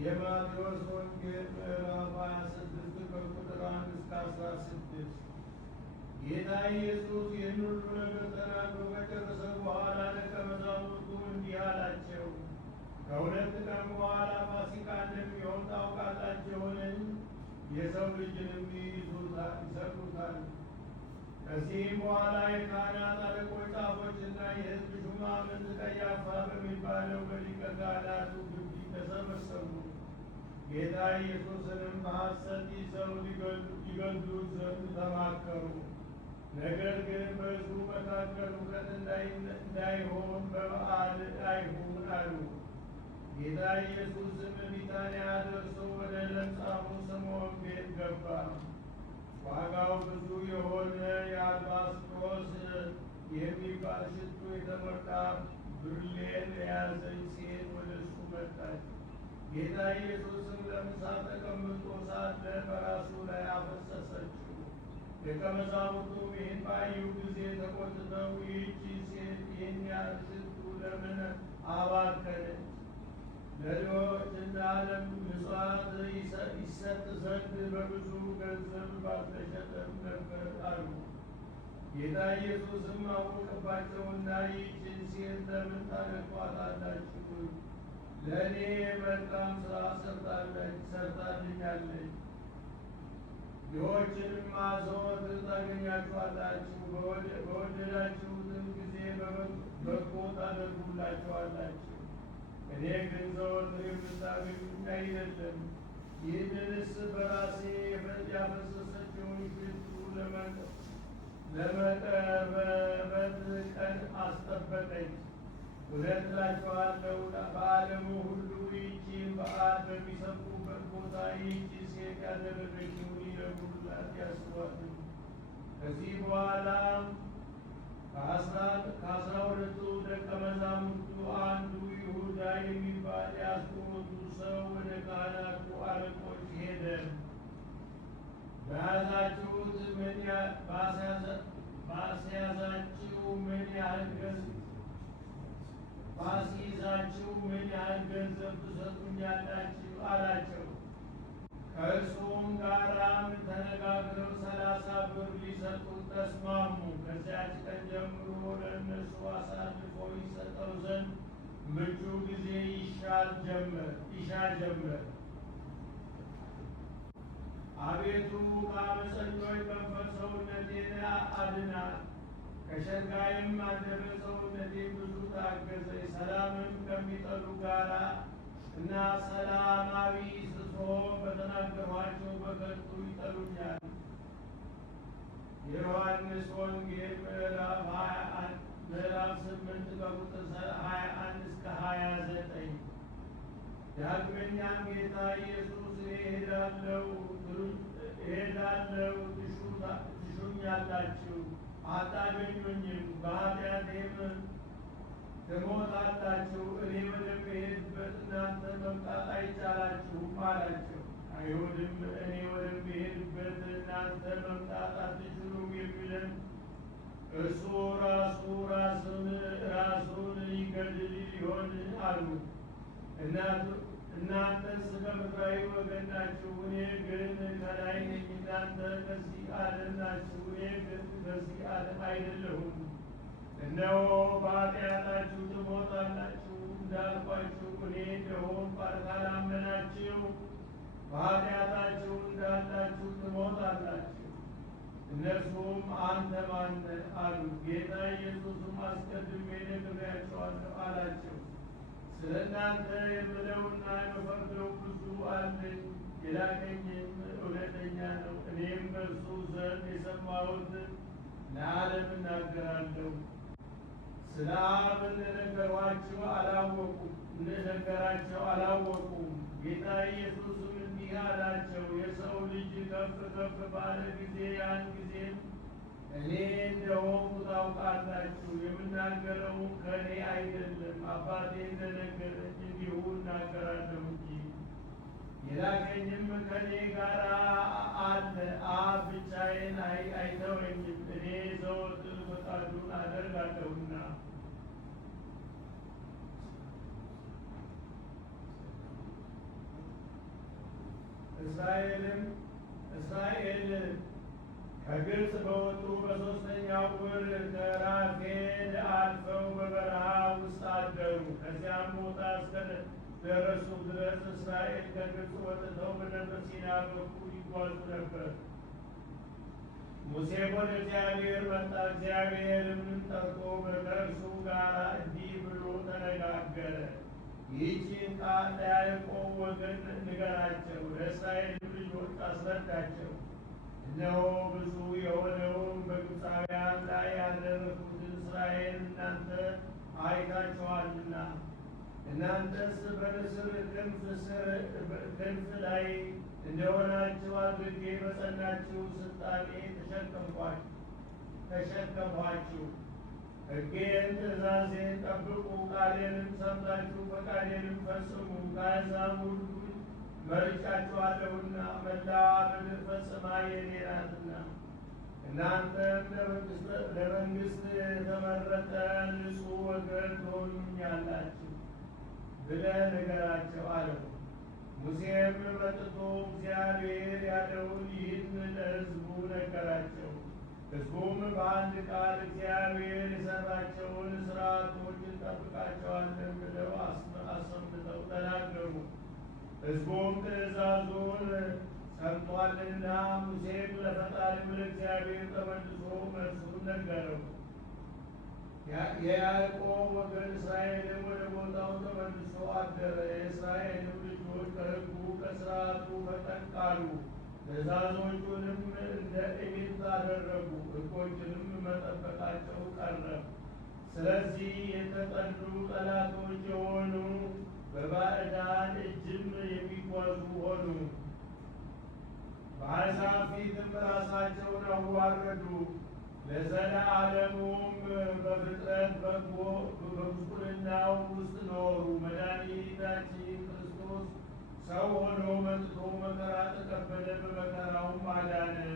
የማቴዎስ ወንጌል ምዕራፍ 26 ከቁጥር 1 እስከ 16። ጌታ ኢየሱስ ይህን ሁሉ ነገር ተናግሮ ከጨረሰ በኋላ ደቀ መዛሙርቱ እንዲህ አላቸው፣ ከሁለት ቀን በኋላ ፋሲካ እንደሚሆን ታውቃላችሁን? የሰው ልጅንም ይሰቅሉታል። ከዚህም በኋላ የካህናት አለቆች፣ ጻፎችና የሕዝብ ሹማምንት ቀያፋ በሚባለው በሊቀ ካህናቱ ግቢ ተሰበሰቡ። ጌታ ኢየሱስንም በሐሰት ይዘው ሊገድሉት ዘንድ ተማከሩ። ነገር ግን በሕዝቡ መካከል ሁከት እንዳይሆን በበዓል አይሁን አሉ። ጌታ ኢየሱስም ቢታንያ ደርሶ ወደ ለምጻሙ ስምዖን ቤት ገባ። ዋጋው ብዙ የሆነ የአልባስጥሮስ የሚባል ሽቱ የተመታ ብርሌን የያዘች ሴት ወደ እሱ መጣች። ጌታ ኢየሱስም ለምሳ ተቀምጦ ሳለ በራሱ ላይ አፈሰሰችው። ደቀ መዛሙርቱም ይህን ባዩ ጊዜ ተቆጥተው ይህች ሴት ይህን ያህል ሽቱ ለምን አባከነች? ለድሆችና ምጽዋት ይሰጥ ዘንድ በብዙ ገንዘብ ባልተሸጠም ነበር አሉ። ጌታ ኢየሱስም አወቀባቸውና ይህችን ሴት ለምን ታነቋታላችሁ? ለእኔ መልካም ሥራ ሰርታልኛለች። ድሆችንም ማዘወትር ታገኛችኋላችሁ፣ በወደዳችሁትም ጊዜ በጎ ታደርጉላችኋላችሁ። እኔ ግን ዘወትር የምታገኙኝ አይደለም። ይህንንስ በራሴ ያፈሰሰችውን ሽቱ ለመቀበበት ቀን አስጠበቀች። እውነት እላችኋለሁ በዓለሙ ሁሉ ይህችን በዓል በሚሰብኩበት ቦታ ይህች ሴት ያደረገችውን ይነግሩላት ያስባሉ። ከዚህ በኋላ ከአስራ ሁለቱ ደቀ መዛሙርቱ አንዱ ይሁዳ የሚባል የአስቆሮቱ ሰው ወደ ካህናቱ አለቆች ሄደ። ባስያዛችሁ ምን ያህል ገንዘብ ትሰጡኛላችሁ? አላቸው። ከእርሱም ጋራም ተነጋግረው 30 ብር ሊሰጡት ተስማሙ። ከዚያች ቀን ጀምሮ ለእነሱ አሳልፎ ይሰጠው ዘንድ ምቹ ጊዜ ይሻ ጀመር። አቤቱ ከአመፀኞች ከንፈር ሰውነቴን አድናት፣ ከሸንጋይም አንደበት ሰውነቴን ብዙ ታገሰኝ። ሰላምም ከሚጠሉ ጋራ እና ሰላማዊ ስሶ በተናገሯቸው በከንቱ ይጠሉኛል። የዮሐንስ ወንጌል ምዕራፍ 21 ምዕራፍ 8 ከቁጥር 21 እስከ 29። ዳግመኛም ጌታ ኢየሱስ እሄዳለሁ ትሹኛላችሁ፣ አታገኙኝም፣ በኃጢአቴም ትሞታላችሁ፣ እኔ ወደምሄድበት እናንተ መምጣት አይቻላችሁም አላቸው። አይሁድም እኔ ወደምሄድበት እናንተ መምጣት አትችሉም የሚለን እርሱ ራሱን ይገድል ይሆን አሉ። እናንተስ ከምድራዊ ወገን ናችሁ፣ እኔ ግን ከላይ ነኝ። እናንተ ከዚህ ዓለም ናችሁ፣ እኔ ግን ከዚህ ዓለም አይደለሁም። እነሆ በኃጢአታችሁ ትሞታላችሁ እንዳልኳችሁ እኔ እንደሆንኩ ካላመናችሁ በኃጢአታችሁ እንዳላችሁ ትሞታላችሁ። እነርሱም አንተ ማን ነህ አሉት። ጌታ ኢየሱስም አስቀድሜ ነግሬያቸዋለሁ አላቸው። ስለ እናንተ የምለውና የምፈርደው ብዙ አለኝ፣ የላከኝም እውነተኛ ነው። እኔም በእርሱ ዘንድ የሰማሁትን ለዓለም እናገራለሁ። ስለ አብ እንደነገራቸው አላወቁም። ጌታ ኢየሱስም እንዲህ አላቸው፣ የሰው ልጅ ከፍ ከፍ ባለ ጊዜ ያን ጊዜም እኔ እንደሆንኩ ታውቃላችሁ። የምናገረውም ከእኔ አይደለም፣ አባቴ እንደነገረኝ እንዲሁ እናገራለሁ እንጂ። የላከኝም ከእኔ ጋር አለ። አብ ብቻዬን አይተወኝም፣ እኔ ዘወትር ፈቃዱን አደርጋለሁና። እስራኤል ከግብፅ በወጡ በሦስተኛው ወር ከራፌድ አልፈው በበረሃ ውስጥ አደሩ። ከዚያም ቦታ እስከደረሱ ድረስ እስራኤል ከግብፅ ወጥተው በደብረ ሲና በኩል ይጓዙ ነበር። ሙሴም ወደ እግዚአብሔር መጣ። እግዚአብሔርም ጠርቶ ከእርሱ ጋር እንዲህ ብሎ ተነጋገረ። ይህችን ቃል ለያዕቆብ ወገን ንገራቸው፣ ለእስራኤል ልጆች አስረዳቸው። እነሆ ብዙ የሆነውን በግብፃውያን ላይ ያደረጉትን እስራኤል እናንተ አይታችኋልና፣ እናንተስ በንስር ክንፍ ላይ እንደሆናችሁ አድርጌ በጸናችሁ ስልጣኔ ተሸከምኋችሁ። ሕጌን ትእዛዜን ጠብቁ፣ ቃሌንም ሰምታችሁ ፈቃዴንም ፈጽሙ። ከአሕዛብ ሁሉ መርጫችኋለሁና መላዋ ምድር ፈጽማ የእኔ ናትና። እናንተም ለመንግሥት የተመረጠ ንጹሕ ወገን ትሆኑኛላችሁ ብለህ ንገራቸው አለው። ሙሴም መጥቶ እግዚአብሔር ያለውን ይህን ለሕዝቡ ነገራቸው። ሕዝቡም በአንድ ቃል እግዚአብሔር የሠራቸውን ሥርዓቶች እንጠብቃቸዋለን ብለው አሰምተው ተናገሩ። ሕዝቡም ትእዛዙን ሰምቷልና፣ ሙሴም ለፈጣሪው ለእግዚአብሔር ተመልሶ መልሱን ነገረው። የያዕቆብ ወገን እስራኤልም ወደ ቦታው ተመልሶ አደረ። የእስራኤልም ልጆች ከሕጉ ከሥርዓቱ ፈቀቅ አሉ። ትእዛዞቹንም እንደ እሚት አደረጉ፣ ሕጎችንም መጠበቃቸው ቀረ። ስለዚህ የተጠሉ ጠላቶች የሆኑ በባዕዳን እጅም የሚጓዙ ሆኑ። በአሕዛብ ፊትም ራሳቸውን አዋረዱ። ለዘላለሙም በፍጥረት በጉስቁልናው ውስጥ ኖሩ። መድኃኒታችን ክርስቶስ ሰው ሆኖ መጥቶ መከራ ተቀበለ፣ በመከራውም አዳነን።